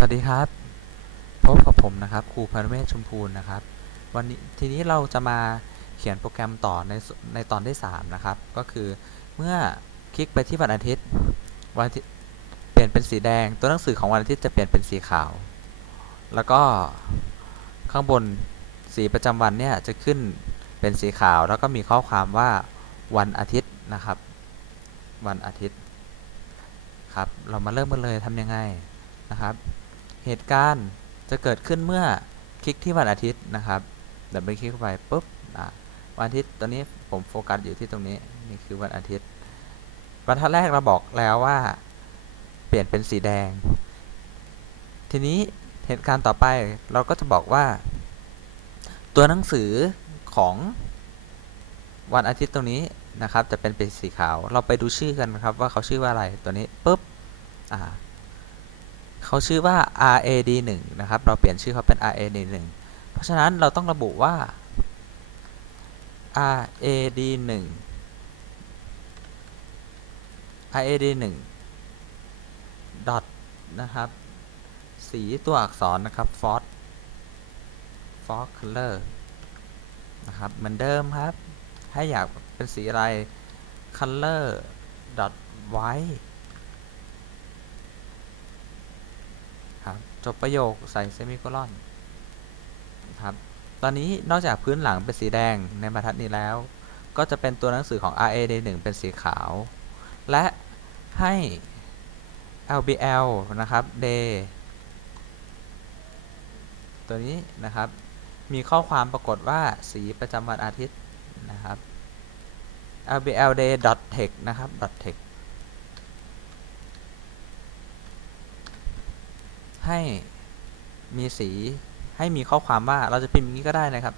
สวัสดีครับ พบกับผมนะครับครูพนเมศชมพูนนะครับ วันนี้ทีนี้เราจะมาเขียนโปรแกรมต่อในในตอนที่3นะครับ ก็คือเมื่อคลิกไปที่วันอาทิตย์วันอาทิตย์เปลี่ยนเป็นสีแดง ตัวหนังสือของวันอาทิตย์จะเปลี่ยนเป็นสีขาว แล้วก็ข้างบนสีประจำวันเนี่ยจะขึ้นเป็นสีขาว แล้วก็มีข้อความว่าวันอาทิตย์นะครับ วันอาทิตย์ครับ เรามาเริ่มกันเลยทำยังไงนะครับ เหตุการณ์จะเกิดขึ้นเมื่อคลิกที่วันอาทิตย์นะครับดับเบิลคลิกเข้าไปปุ๊บวันอาทิตย์ตอนนี้ผมโฟกัสอยู่ที่ตรงนี้นี่คือวันอาทิตย์บรรทัดแรกเราบอกแล้วว่า เปลี่ยนเป็นสีแดง ทีนี้เหตุการณ์ต่อไปเราก็จะบอกว่า ตัวหนังสือของวันอาทิตย์ตรงนี้นะครับ จะเป็นเป็นสีขาว เราไปดูชื่อกันครับว่าเขาชื่อว่าอะไรตัวนี้ปุ๊บอ่า เขาชื่อว่า RAD 1นะครับ เราเปลี่ยนชื่อเขาเป็น RAD 1เพราะฉะนั้นเราต้องระบุว่า RAD 1 RAD 1 dot นะครับ สีตัวอักษรนะครับ font font color นะครับเหมือนเดิมครับถ้อยากเป็นสีอะไร color dot white ครับ จบประโยคใส่เซมิโคลอนครับ ตอนนี้นอกจากพื้นหลังเป็นสีแดงในบรรทัดนี้แล้ว ก็จะเป็นตัวหนังสือของ RAD 1เป็นสีขาว และให้ LBL นะครับ day ตัวนี้นะครับ มีข้อความปรากฏว่าสีประจำวันอาทิตย์นะครับ LBL day dot text นะครับ dot text ให้มีสีให้มีข้อความว่าเราจะพิมพ์อย่างนี้ก็ได้นะครับ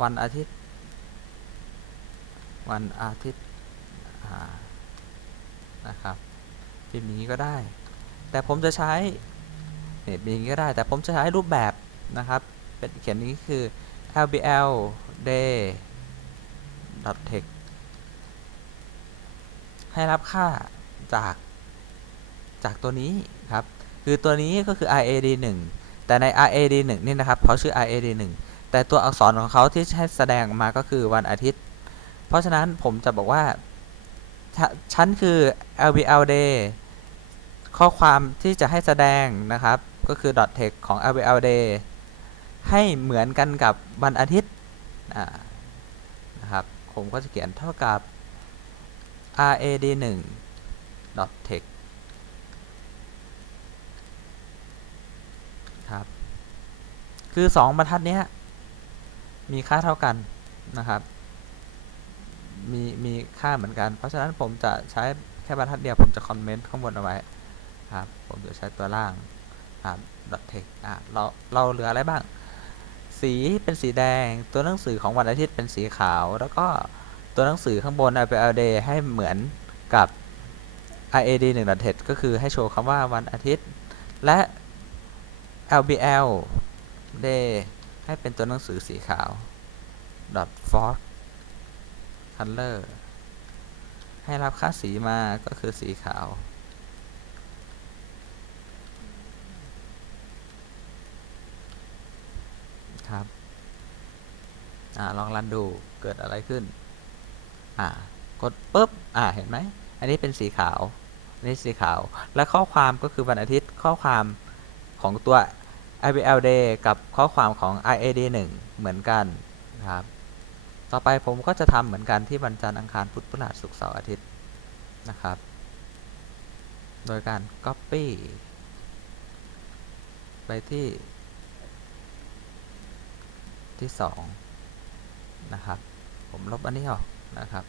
วันอาทิตย์ วันอาทิตย์นะครับพิมพ์อย่างนี้ก็ได้ แต่ผมจะใช้เนี่ยพิมพ์อย่างนี้ก็ได้ แต่ผมจะใช้รูปแบบนะครับ เป็นเขียนนี้คือ lbl day dot text ให้รับค่าจาก จากตัวนี้ครับคือตัวนี้ก็คือ RAD 1แต่ใน RAD 1นี่นะครับเขาชื่อ RAD 1แต่ตัวอักษรของเขาที่ให้แสดงมาก็คือวันอาทิตย์ เพราะฉะนั้นผมจะบอกว่าชั้นคือ LBL day ข้อความที่จะให้แสดงนะครับ ก็คือ .text ของ LBL day ให้เหมือนกันกับวันอาทิตย์นะครับ ผมก็จะเขียนเท่ากับ RAD 1 ครับ คือ 2 บรรทัดนี้มีค่าเท่ากันนะครับ มีมีค่าเหมือนกัน เพราะฉะนั้นผมจะใช้แค่บรรทัดเดียวผมจะคอมเมนต์ข้างบนเอาไว้ครับ ผมจะใช้ตัวล่างครับ dot text อะเราเราเหลืออะไรบ้าง สีเป็นสีแดง ตัวหนังสือของวันอาทิตย์เป็นสีขาว แล้วก็ตัวหนังสือข้างบน IPL day ให้เหมือนกับ IAD 1 dot text ก็คือให้โชว์คำว่าวันอาทิตย์ และ LBL day ให้เป็นตัวหนังสือสีขาว dot font color ให้รับค่าสีมาก็คือสีขาว ครับ อ่า ลองรันดูเกิดอะไรขึ้น อ่า กดปุ๊บ อ่า เห็นไหม อันนี้เป็นสีขาว อันนี้สีขาว และข้อความก็คือวันอาทิตย์ข้อความของตัว IBL day กับข้อความของ IAD 1 เหมือนกันนะครับต่อไปผมก็จะทำเหมือนกันที่วันจันทร์อังคารพุธพฤหัสศุกร์เสาร์อาทิตย์นะครับ โดยการ Copy ไปที่ที่ 2 นะครับ ผมลบอันนี้ออกนะครับ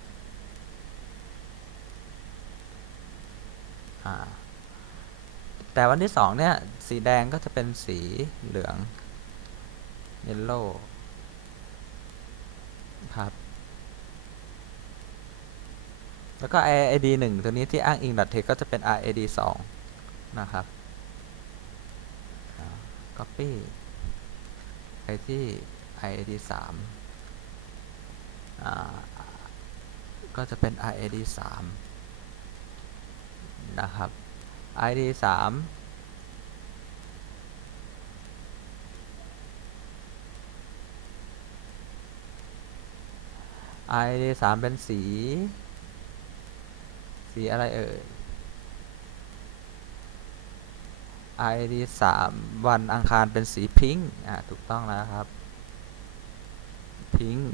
อ่า แต่วันที่สองเนี่ย สีแดงก็จะเป็นสีเหลือง yellow ครับ แล้วก็ RAD 1 ตัวนี้ที่อ้างอิง .text ก็จะเป็น RAD 2 นะครับ copy ไปที่ RAD 3อ่าก็จะเป็น RAD 3 นะครับ ID สาม ID สามเป็นสี สีอะไรเอ่ย ID สามวันอังคารเป็นสีพิงค์อ่าถูกต้องแล้วครับ พิงค์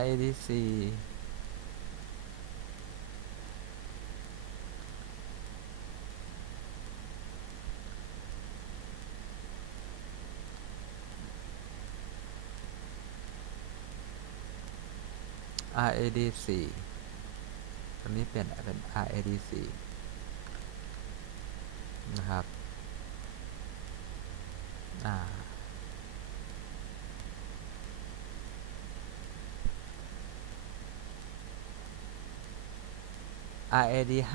ID สี่ RAD สี่ตัวนี้เปลี่ยนเป็น RAD สี่นะครับ อ่า RAD5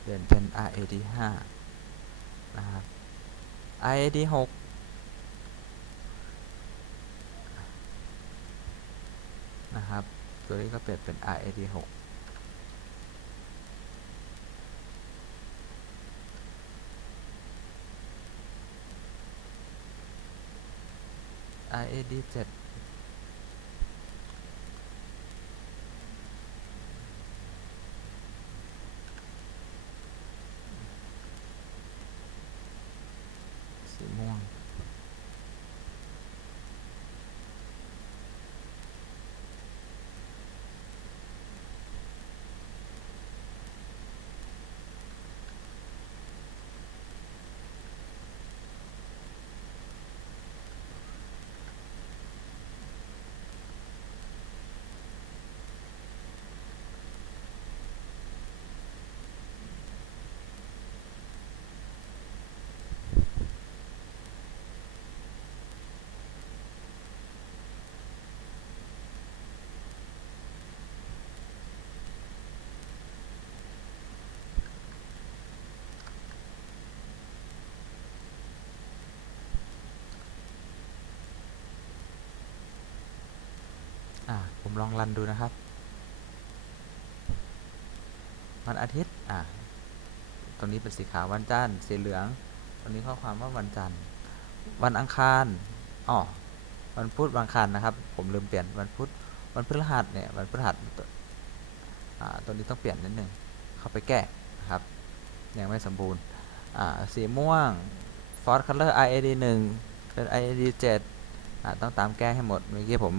เปลี่ยนเป็น RAD5 นะครับ RAD6 นะครับ ตัวนี้ก็เปลี่ยนเป็น RAD 6 IAD 7 ลองรันดูนะครับ วันอาทิตย์ อ่าตรงนี้เป็นสีขาววันจันทร์ สีเหลือง ตรงนี้ข้อความว่าวันจันทร์ วันอังคาร อ๋อ วันพุธวันอังคารนะครับ ผมลืมเปลี่ยนวันพุธ วันพฤหัสเนี่ย วันพฤหัสตัวอ่า ตัวนี้ต้องเปลี่ยนนิดนึง เข้าไปแก้นะครับ ยังไม่สมบูรณ์ อ่า สีม่วง font color IAD 1เป็น IAD 7อ่า ต้องตามแก้ให้หมด เมื่อกี้ผม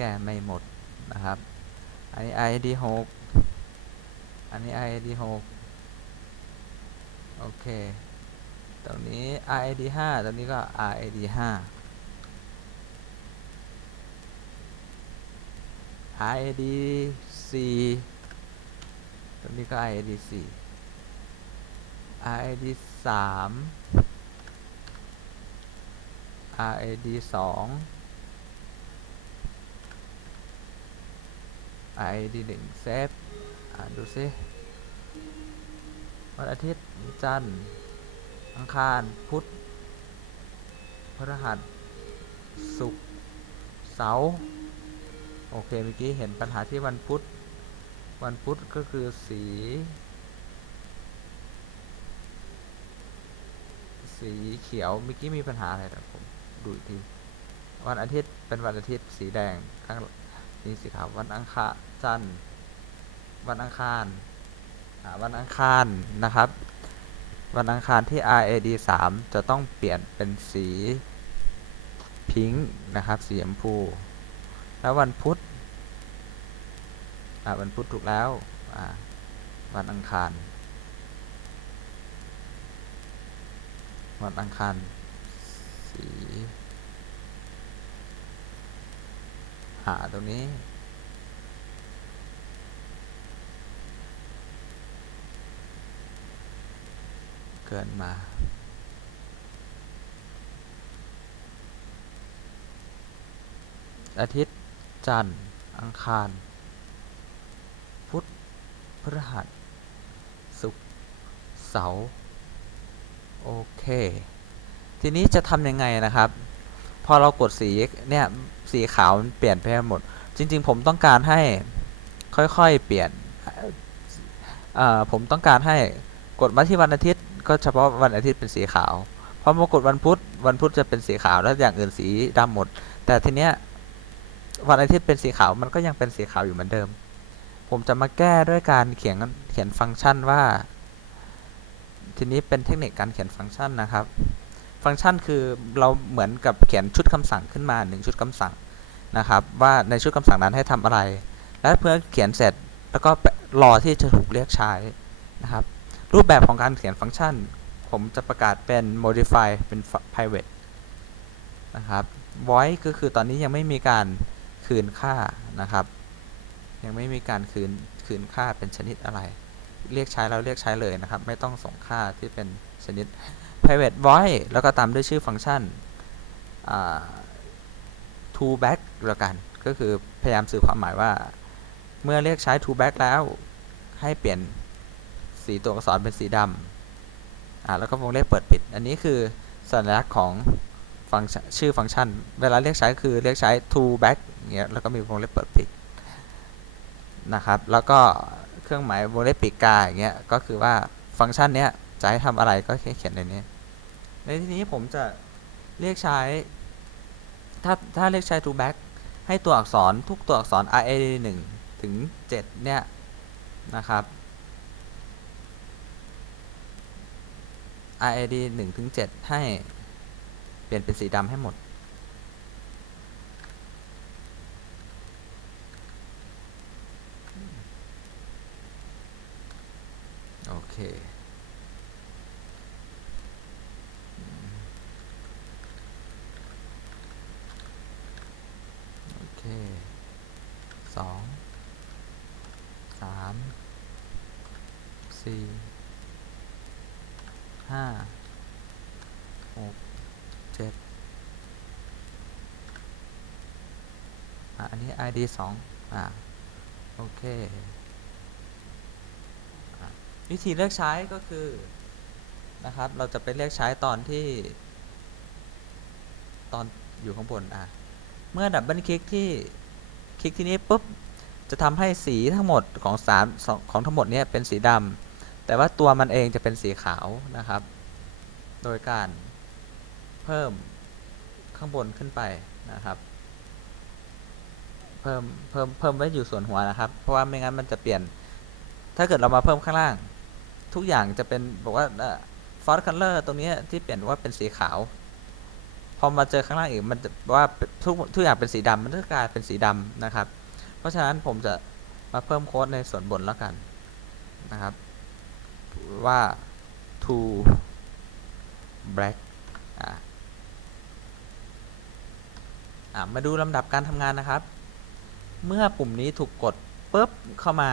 แก้ไม่หมดนะครับ อันนี้ ID6 อันนี้ ID6 โอเค ตรงนี้ RAD 5 ตรงนี้ก็ RAD 5 RAD 4 ตรงนี้ก็ RAD 4 RAD 3 RAD 2 ID 1เซฟอ่านดูซิวันอาทิตย์จันทร์อังคารพุธพฤหัสศุกร์เสาร์โอเคเมื่อกี้เห็นปัญหาที่วันพุธวันพุธก็คือสี สีเขียวเมื่อกี้มีปัญหาอะไรนะผมดูอีกทีวันอาทิตย์เป็นวันอาทิตย์สีแดงข้าง นี่สีขาววันอังคารจันทร์วันอังคารอ่าวันอังคารนะครับ วันอังคารที่ RAD 3 จะต้องเปลี่ยนเป็นสีพิงค์นะครับสีชมพู แล้ววันพุธอ่าวันพุธถูกแล้วอ่าวันอังคาร วันอังคารสี หาตรงนี้ เกินมา อาทิตย์ จันทร์ อังคาร พุธพฤหัสศุกร์เสาร์โอเค ทีนี้จะทำยังไงนะครับ พอเรากดสีเนี่ยสีขาวมันเปลี่ยนไปหมด จริง ๆ ผมต้องการให้ค่อยๆ เปลี่ยนผมต้องการให้กดมาที่วันอาทิตย์ ก็เฉพาะวันอาทิตย์เป็นสีขาวพอมากดวันพุธวันพุธจะเป็นสีขาวแล้วอย่างอื่นสีดำหมด แต่ทีเนี้ยวันอาทิตย์เป็นสีขาวมันก็ยังเป็นสีขาวอยู่เหมือนเดิม ผมจะมาแก้ด้วยการเขียนเขียนฟังก์ชันว่า ทีนี้เป็นเทคนิคการเขียนฟังก์ชันนะครับ ฟังก์ชันคือเราเหมือนกับเขียนชุดคำสั่งขึ้นมาหนึ่งชุดคำสั่งนะครับว่าในชุดคำสั่งนั้นให้ทำอะไร และเพื่อเขียนเสร็จแล้วก็รอที่จะถูกเรียกใช้นะครับรูปแบบของการเขียนฟังก์ชัน ผมจะประกาศเป็น modify เป็น private นะครับ void ก็คือตอนนี้ยังไม่มีการคืนค่านะครับ ยังไม่มีการคืนคืนค่าเป็นชนิดอะไร เรียกใช้แล้วเรียกใช้เลยนะครับ ไม่ต้องส่งค่าที่เป็นชนิด private void แล้วก็ตามด้วยชื่อฟังก์ชัน to back แล้วกัน ก็คือพยายามสื่อความหมายว่า เมื่อเรียกใช้ to back แล้ว ให้เปลี่ยนสีตัวอักษรเป็นสีดำแล้วก็วงเล็บเปิดปิด อันนี้คือสัญลักษณ์ของฟังชื่อฟังก์ชัน เวลาเรียกใช้คือเรียกใช้ to back เงี้ย แล้วก็มีวงเล็บเปิดปิดนะครับ แล้วก็เครื่องหมายวงเล็บปีกกาอย่างเงี้ย ก็คือว่าฟังก์ชันเนี้ย จะให้ทำอะไรก็แค่เขียนในนี้ ในที่นี้ผมจะเรียกใช้ ถ้าถ้าเรียกใช้ to back ให้ตัวอักษรทุกตัวอักษร r a 1ถึง 7 เนี่ย นะครับ r a d 1ถึง 7 ให้เปลี่ยนเป็นสีดำให้หมดโอเค โอเค สอง สามสี่ห้าหกเจ็ดอันนี้ ID สองอะโอเค วิธีเลือกใช้ก็คือ นะครับ เราจะไปเลือกใช้ตอนที่ ตอนอยู่ข้างบนอะ เมื่อดับเบิลคลิกที่ คลิกที่นี้ปุ๊บ จะทำให้สีทั้งหมดของสามสองของทั้งหมดนี้เป็นสีดำแต่ว่าตัวมันเองจะเป็นสีขาวนะครับ โดยการเพิ่มข้างบนขึ้นไปนะครับ เพิ่มเพิ่มเพิ่มไว้อยู่ส่วนหัวนะครับ เพราะว่าไม่งั้นมันจะเปลี่ยน ถ้าเกิดเรามาเพิ่มข้างล่าง ทุกอย่างจะเป็นบอกว่าฟอ n คัลเลอร์ตรงนี้ที่เปลี่ยนว่าเป็นสีขาวพอมาเจอข้างล่างอีกมันจะว่าทุกทุกอย่างเป็นสีดำมันจะกลายเป็นสีดำนะครับ เพราะฉะนั้นผมจะมาเพิ่มโค้ดในส่วนบนแล้วกันนะครับ ว่า to black อะอะมาดูลำดับการทำงานนะครับ เมื่อปุ่มนี้ถูกกดปุ๊บเข้ามา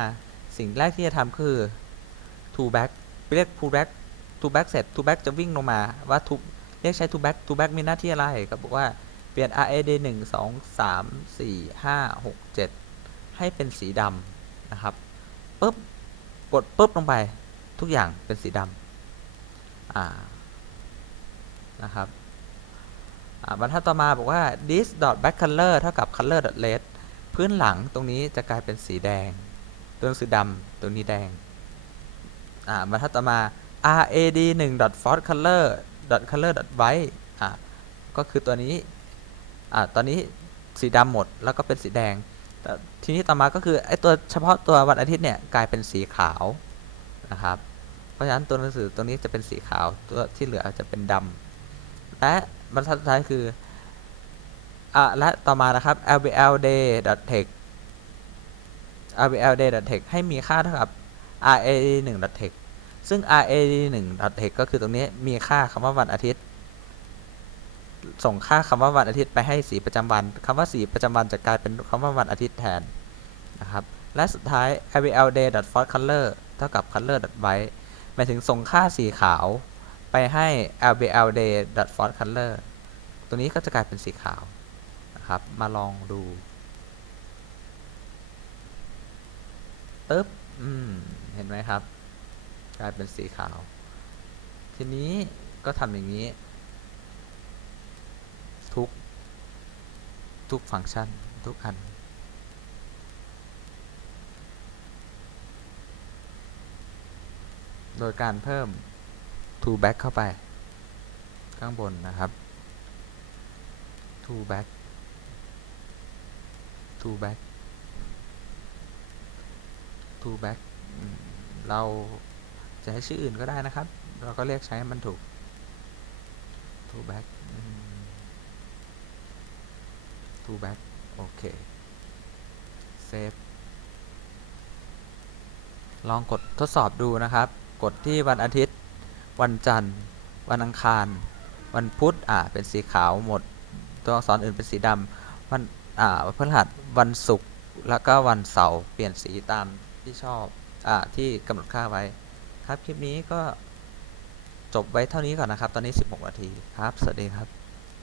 สิ่งแรกที่จะทำคือ to back เรียก to back to back เสร็จ to back จะวิ่งลงมาว่า to เรียกใช้ to back to back มีหน้าที่อะไรก็บอกว่าเปลี่ยน RAD 1 2 3 4 5 6 7 ให้เป็นสีดำนะครับปุ๊บกดปุ๊บลงไปทุกอย่างเป็นสีดำอ่านะครับบรรทัดต่อมาบอกว่า this dot back color เท่ากับ color dot red พื้นหลังตรงนี้จะกลายเป็นสีแดง ตัวหนังสือดำตัวนี้แดงบรรทัดต่อมา rad 1 dot font color dot color dot white ก็คือตัวนี้อตอนนี้สีดำหมดแล้วก็เป็นสีแดง ทีนี้ต่อมาก็คือไอตัวเฉพาะตัววันอาทิตย์เนี่ยกลายเป็นสีขาวนะครับ เพราะฉะนั้นตัวหนังสือตรงนี้จะเป็นสีขาวตัวที่เหลือจะเป็นดำและบรรทัดสุดท้ายคืออะและต่อมานะครับ lbl day text lbl day text ให้มีค่าเท่ากับ rad 1 text ซึ่ง rad 1 text ก็คือตรงนี้มีค่าคำว่าวันอาทิตย์ ส่งค่าคำว่าวันอาทิตย์ไปให้สีประจำวันคำว่าสีประจำวันจะกลายเป็นคำว่าวันอาทิตย์แทนนะครับ และสุดท้าย lbl day font color เท่ากับ color white หมายถึงส่งค่าสีขาวไปให้ lbl day dot font color ตัวนี้ก็จะกลายเป็นสีขาวนะครับ มาลองดูตึ๊บอืม เห็นไหมครับ กลายเป็นสีขาว ทีนี้ก็ทำอย่างนี้ ทุก ทุกฟังก์ชัน ทุกอัน โดยการเพิ่ม to back เข้าไป ข้างบนนะครับ to back to back to back เราจะให้ชื่ออื่นก็ได้นะครับ เราก็เรียกใช้ให้มันถูก to back อืม to back โอเคเซฟลองกดทดสอบดูนะครับ กดที่วันอาทิตย์ วันจันทร์ วันอังคาร วันพุธ อ่า เป็นสีขาวหมด ตัวอักษรอื่นเป็นสีดำวัน อ่าวันพฤหัส วันศุกร์ แล้วก็วันเสาร์ เปลี่ยนสีตามที่ชอบ อ่า ที่กำหนดค่าไว้ ครับ คลิปนี้ก็จบไว้เท่านี้ก่อนนะครับ ตอนนี้ 16 นาที ครับ สวัสดีครับ